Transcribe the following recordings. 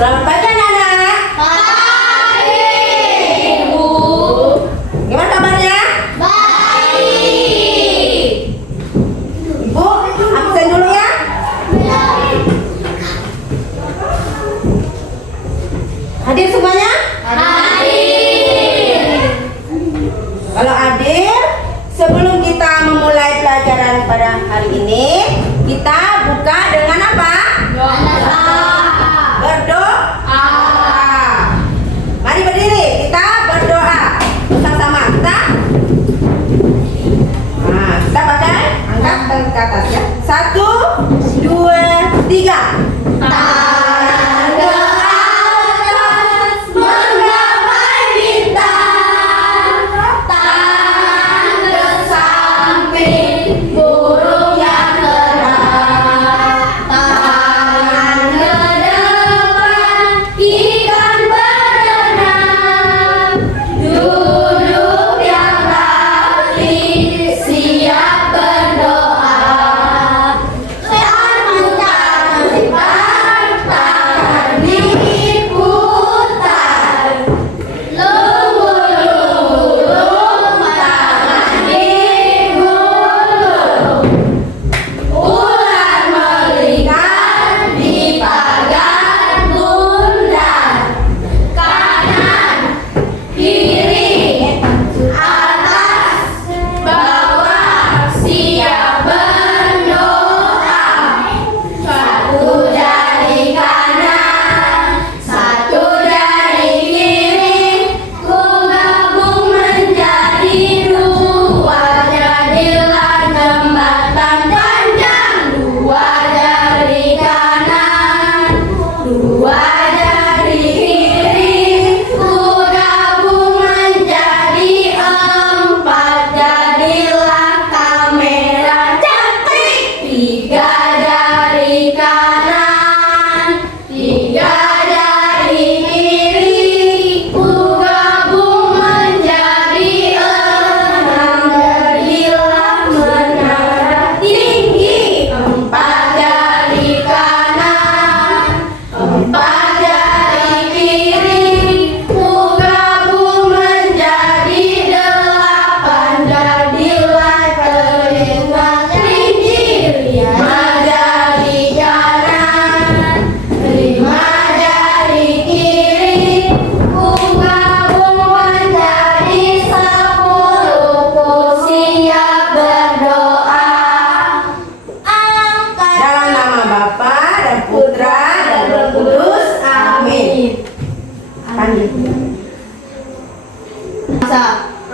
Selamat pagi anak-anak. Pagi, Ibu. Gimana kabarnya? Baik. Ibu, absen dulu ya. Baik. Hadir semuanya? Hadir. Kalau hadir, sebelum kita memulai pelajaran pada hari ini, kita buka dengan apa? Berdoa. Mari berdiri, kita berdoa bersama-sama. Kita pakai angkat ke atas ya. 1, 2, 3. Tanda atas menggapai bintang, tanda samping burung yang terbang, tanda depan ikan berenang, duduk yang rapi siap berdoa.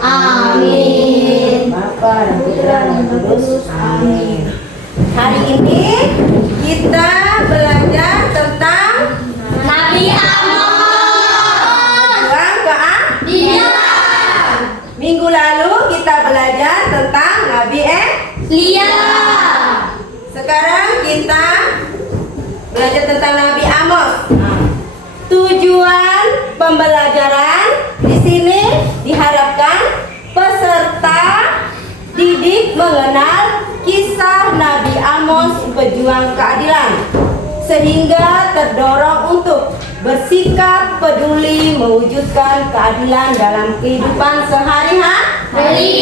Amin. Bapa dan Putra dan Roh Kudus. Amin. Hari ini kita belajar tentang Nabi Amos. Berjuang keadilan. Minggu lalu kita belajar tentang Nabi Elia. Sekarang kita belajar tentang Nabi Amos. Tujuan pembelajaran di sini diharapkan peserta didik mengenal kisah Nabi Amos pejuang keadilan, sehingga terdorong untuk bersikap peduli mewujudkan keadilan dalam kehidupan sehari-hari.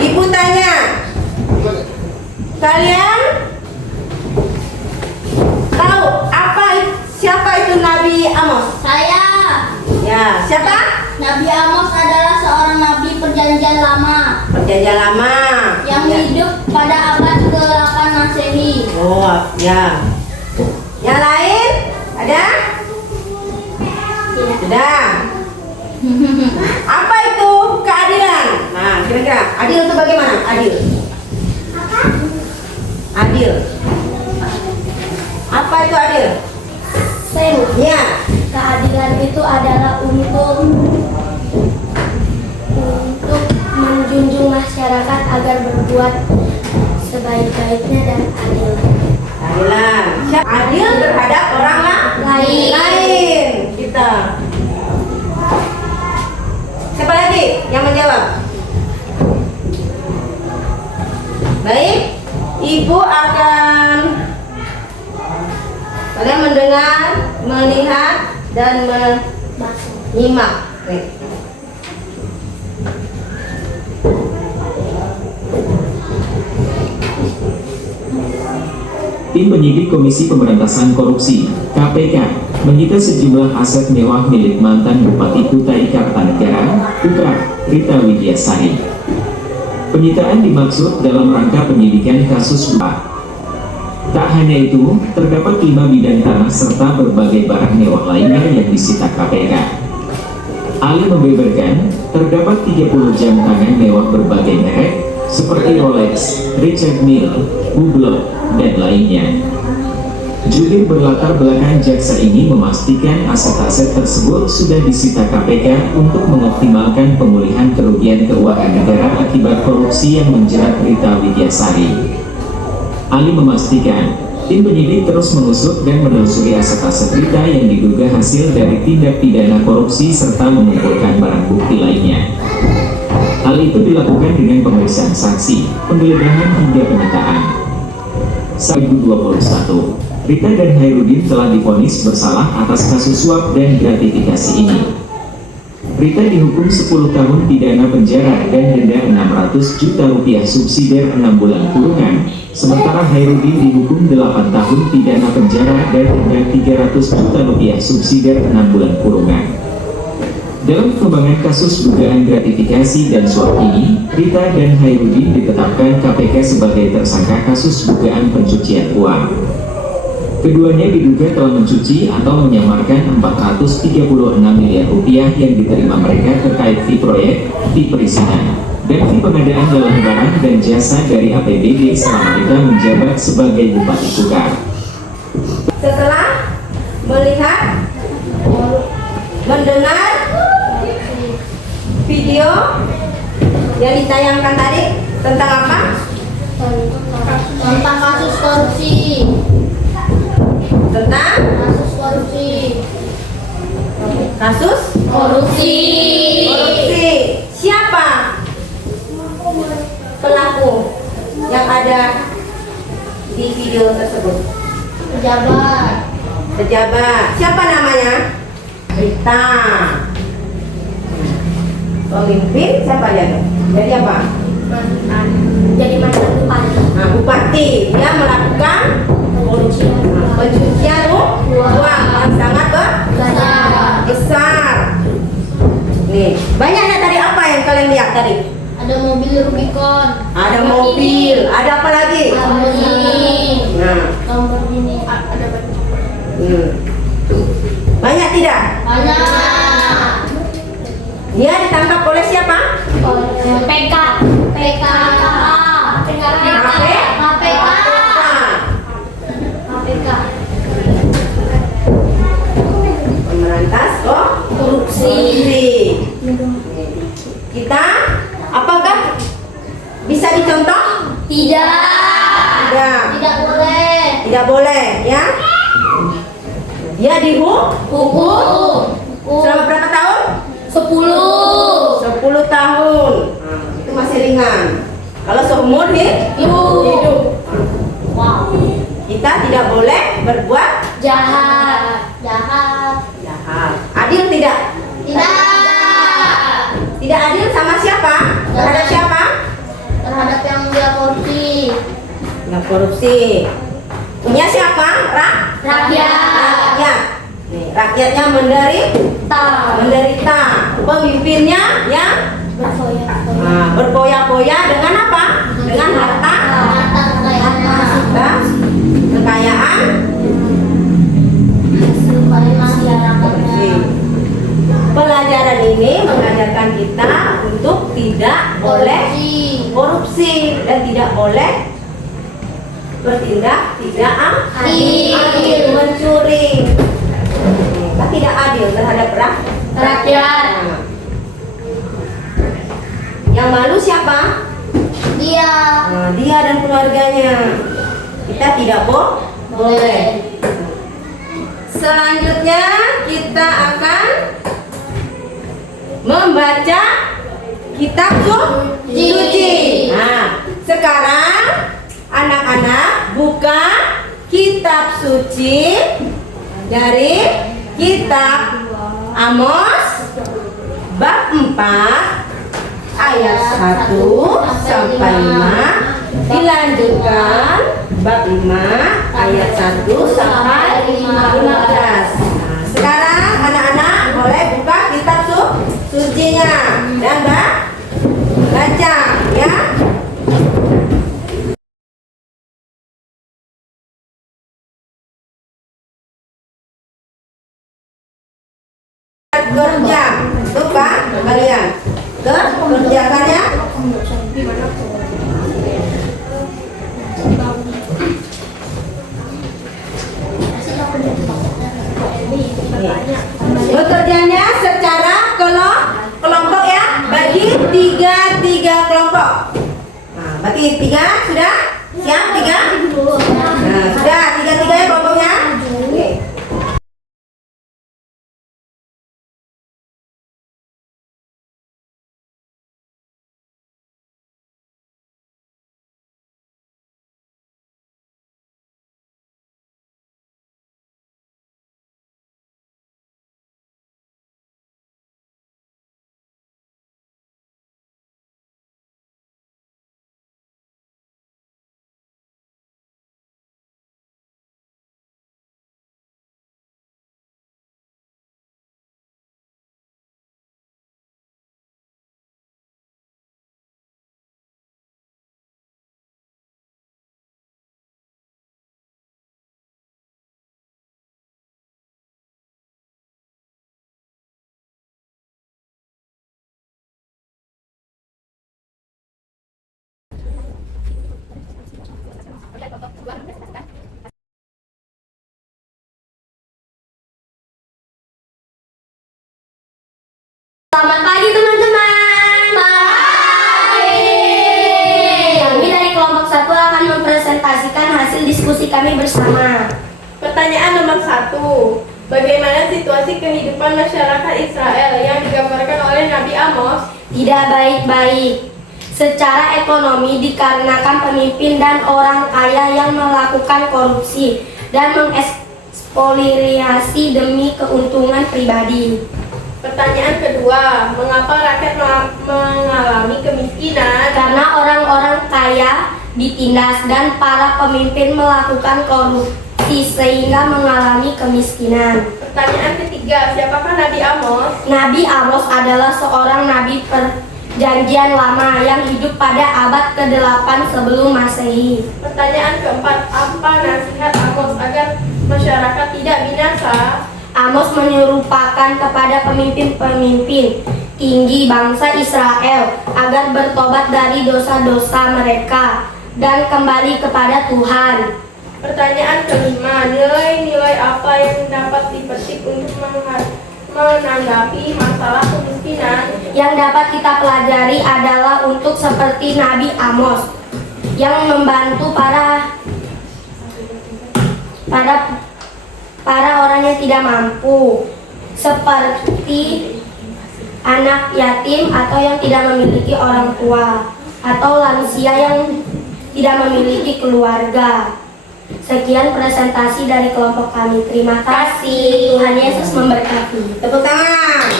Ibu tanya, kalian tahu siapa itu Nabi Amos? Saya. Ya, siapa? Nabi Amos adalah seorang nabi perjanjian lama Perjanjian lama. yang Ya. hidup pada abad ke-8 Masehi. Oh, ya. Yang lain? Ada? Sudah. Apa itu keadilan? Nah, kira-kira adil itu bagaimana? Adil. Adil. Apa itu adil? Ya. Keadilan itu adalah untuk menjunjung masyarakat agar berbuat sebaik-baiknya dan adil. Keadilan. Adil terhadap orang lain. Kita. Siapa lagi yang menjawab? Baik, Ibu akan mendengar, melihat, dan menyimak. Nih. Tim penyidik Komisi Pemberantasan Korupsi (KPK) menyita sejumlah aset mewah milik mantan Bupati Kutai Kartanegara, Putra Rita Widiasari. Penyitaan dimaksud dalam rangka penyidikan kasus Bupati. Tak hanya itu, terdapat 5 bidang tanah serta berbagai barang mewah lainnya yang disita KPK. Ali membeberkan, terdapat 30 jam tangan mewah berbagai merek, seperti Rolex, Richard Mille, Hublot, dan lainnya. Jubir berlatar belakang jaksa ini memastikan aset-aset tersebut sudah disita KPK untuk mengoptimalkan pemulihan kerugian keuangan negara akibat korupsi yang menjerat Rita Widiasari. Ali memastikan, tim penyidik terus mengusut dan menelusuri aset-aset Rita yang diduga hasil dari tindak pidana korupsi serta mengumpulkan barang bukti lainnya. Hal itu dilakukan dengan pemeriksaan saksi, penggeledahan hingga penyitaan. 2021, Rita dan Hairudin telah divonis bersalah atas kasus suap dan gratifikasi ini. Rita dihukum 10 tahun pidana penjara dan denda 600 juta rupiah subsidiar 6 bulan kurungan, sementara Hairudin dihukum 8 tahun pidana penjara dan denda 300 juta rupiah subsidiar 6 bulan kurungan. Dalam pengembangan kasus dugaan gratifikasi dan suap ini, Rita dan Hairudin ditetapkan KPK sebagai tersangka kasus dugaan pencucian uang. Keduanya diduga telah mencuci atau menyamarkan 436 miliar rupiah yang diterima mereka terkait fee proyek, fee perizinan, dan fee pengadaan dalam barang dan jasa dari APBD selama Rita menjabat sebagai Bupati Kukar. Setelah melihat, mendengar video yang ditayangkan tadi tentang apa? Tentang kasus korupsi. Tentang Kasus korupsi. kasus Korupsi. korupsi. Siapa pelaku yang ada di video tersebut? Pejabat. Pejabat. Siapa namanya? Rita. Pemimpin siapa dia? Jadi apa? Jadi mantan bupati. Nah, bupati. Dia melakukan pencucian uang yang sangat besar. Nih, banyak nggak tadi apa yang kalian lihat tadi? Ada mobil Rubicon. Ada mobil, ada apa lagi? Lamborghini. Nah, Lamborghini. Ada banyak. banyak tidak? Banyak. Dia ditangkap oleh siapa? PK. PK. KPK. Pemberantas korupsi. Kita apakah bisa dicontoh? Tidak. Tidak. Tidak boleh. Tidak boleh, ya? Dia Hukum. selama berapa tahun? 10. 10 tahun. Itu masih ringan. Kalau seumur hidup. Wow. Kita tidak boleh berbuat Jahat. jahat. Adil tidak? Tidak. Tidak adil sama siapa? Terhadap siapa? Terhadap yang dia korupsi. Yang korupsi. Punya siapa? Rakyat. Nih, rakyatnya menderita. Pemimpinnya yang berfoya-foya dengan apa? Dengan harta kekayaan. Pelajaran ini mengajarkan kita untuk tidak boleh korupsi dan tidak boleh bertindak tidak adil, mencuri. Kita tidak adil terhadap Rakyat. Yang malu siapa? Dia. Nah, dia dan keluarganya. Kita tidak boleh. Selanjutnya kita akan membaca kitab suci. Nah, sekarang anak-anak buka kitab suci dari kitab Amos bab 4 ayat 1 sampai 5, dilanjutkan bab 5 ayat 1 sampai 15. Sekarang anak-anak boleh buka kitab sucinya dan baca ya. Kerja, tuh kan kalian kerjakan ya. Bekerjanya secara kelompok ya, bagi tiga kelompok. Nah, bagi tiga sudah siap tiga. Nah, sudah tiga ya kelompoknya. Oke. Selamat pagi teman-teman. Pagi. Kami dari kelompok 1 akan mempresentasikan hasil diskusi kami bersama. Pertanyaan nomor 1. Bagaimana situasi kehidupan masyarakat Israel yang digambarkan oleh Nabi Amos? Tidak baik-baik secara ekonomi dikarenakan pemimpin dan orang kaya yang melakukan korupsi dan mengeksplorasi demi keuntungan pribadi. Pertanyaan kedua. Mengapa rakyat mengalami kemiskinan? Karena orang-orang kaya ditindas dan para pemimpin melakukan korupsi sehingga mengalami kemiskinan. Pertanyaan ketiga. Siapakah Nabi Amos? Nabi Amos adalah seorang nabi perjanjian lama yang hidup pada abad ke-8 sebelum Masehi. Pertanyaan keempat. Apa nasihat Amos agar masyarakat tidak binasa? Amos menyerupakan kepada pemimpin-pemimpin tinggi bangsa Israel agar bertobat dari dosa-dosa mereka dan kembali kepada Tuhan. Pertanyaan kelima. Nilai-nilai apa yang dapat dipetik untuk menanggapi masalah kemiskinan? Yang dapat kita pelajari adalah untuk seperti Nabi Amos yang membantu para orang yang tidak mampu, seperti anak yatim atau yang tidak memiliki orang tua, atau lansia yang tidak memiliki keluarga. Sekian presentasi dari kelompok kami. Terima kasih. Tuhan Yesus memberkati. Tepuk tangan.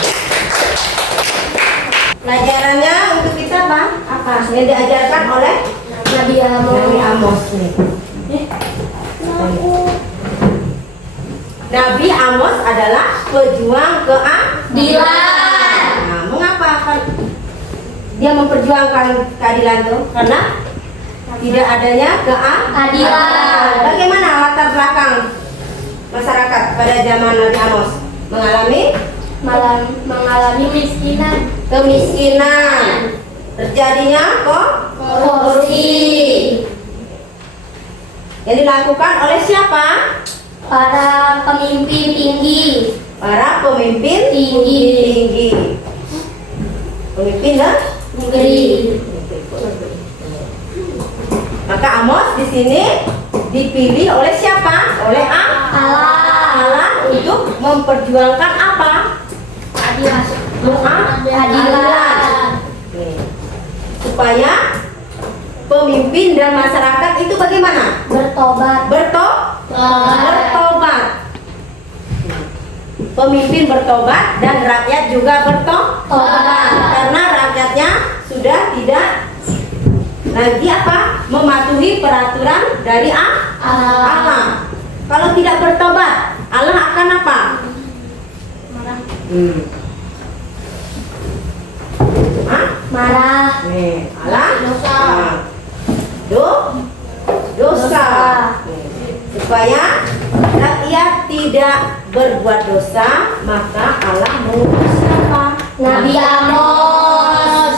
Pelajarannya untuk kita apa? Yang diajarkan oleh Nabi Amos. Nabi Amos nih. Nabi Amos adalah pejuang keadilan. Nah, mengapa dia memperjuangkan keadilan itu? Karena tidak adanya keadilan. Bagaimana latar belakang masyarakat pada zaman Nabi Amos? Mengalami kemiskinan. Terjadinya korupsi. Yang dilakukan oleh siapa? para pemimpin tinggi. Pemimpin negeri. Maka Amos di sini dipilih oleh siapa? Oleh Allah untuk memperjuangkan apa? Keadilan. Supaya pemimpin dan masyarakat itu bagaimana? Bertobat. Pemimpin bertobat dan rakyat juga bertobat. Karena rakyatnya sudah tidak lagi apa? Mematuhi peraturan dari Allah. Kalau tidak bertobat, Allah akan apa? Marah. Nih, Allah Dosa. Dosa. Supaya rakyat tidak berbuat dosa, maka Allah mengutus siapa? Nabi Amos.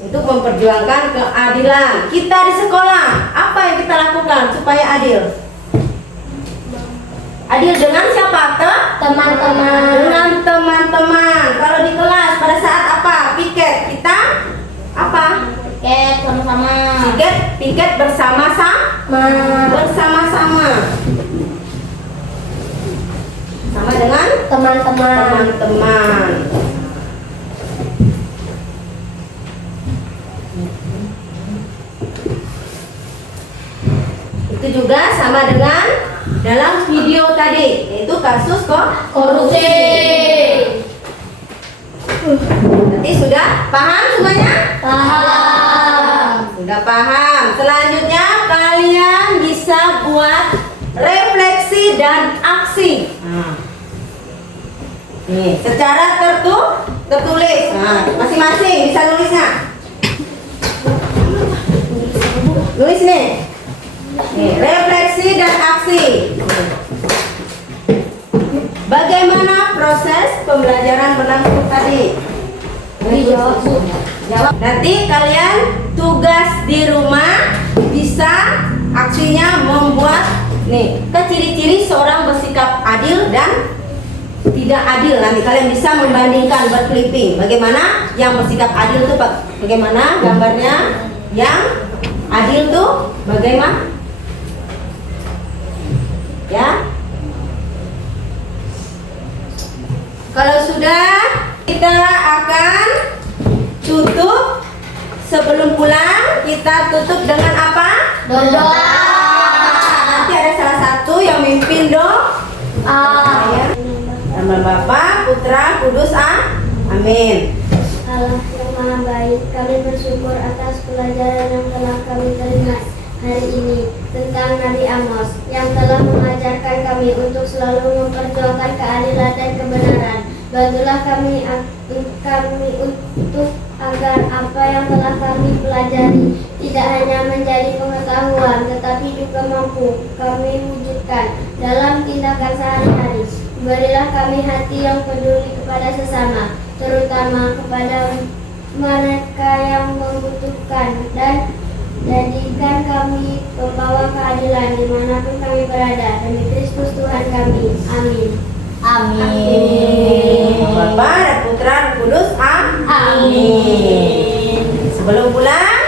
Untuk memperjuangkan keadilan. Kita di sekolah, apa yang kita lakukan supaya adil? Adil dengan siapa? Teman-teman. Dengan teman-teman. Kalau di kelas pada saat apa? Piket. Kita apa? Piket sama-sama. Piket bersama-sama. Sama dengan Teman-teman. teman-teman. Itu juga sama dengan dalam video tadi, yaitu kasus Korupsi. Nanti sudah paham semuanya? Paham. Sudah paham. Selanjutnya kalian bisa buat refleksi dan aksi. Nih, secara tertulis. Nah, masing-masing bisa nulisnya. Nulis nih. Nih, refleksi dan aksi. Bagaimana proses pembelajaran berlangsung tadi? Jawab. Nanti kalian tugas di rumah bisa aksinya membuat nih ciri-ciri seorang bersikap adil dan tidak adil. Nanti kalian bisa membandingkan berclipping. Bagaimana yang bersikap adil tuh bagaimana gambarnya? Yang adil tuh bagaimana? Ya. Kalau sudah, kita akan tutup. Sebelum pulang, kita tutup dengan apa? Doa. Nanti ada salah satu yang mimpin doa. Ya. Nama Bapa, Putra, Kudus, Amin. Allah yang Maha Baik, kami bersyukur atas pelajaran yang telah kami terima hari ini tentang Nabi Amos yang telah mengajarkan kami untuk selalu memperjuangkan keadilan dan kebenaran. Bantulah kami untuk agar apa yang telah kami pelajari tidak hanya menjadi pengetahuan tetapi juga mampu kami wujudkan dalam tindakan sehari-hari. Berilah kami hati yang peduli kepada sesama, terutama kepada mereka yang membutuhkan, dan jadikan kami pembawa keadilan dimanapun kami berada. Demi Kristus Tuhan kami. Amin. Amin. Bapa dan Putra dan Kudus, Amin. Sebelum pulang,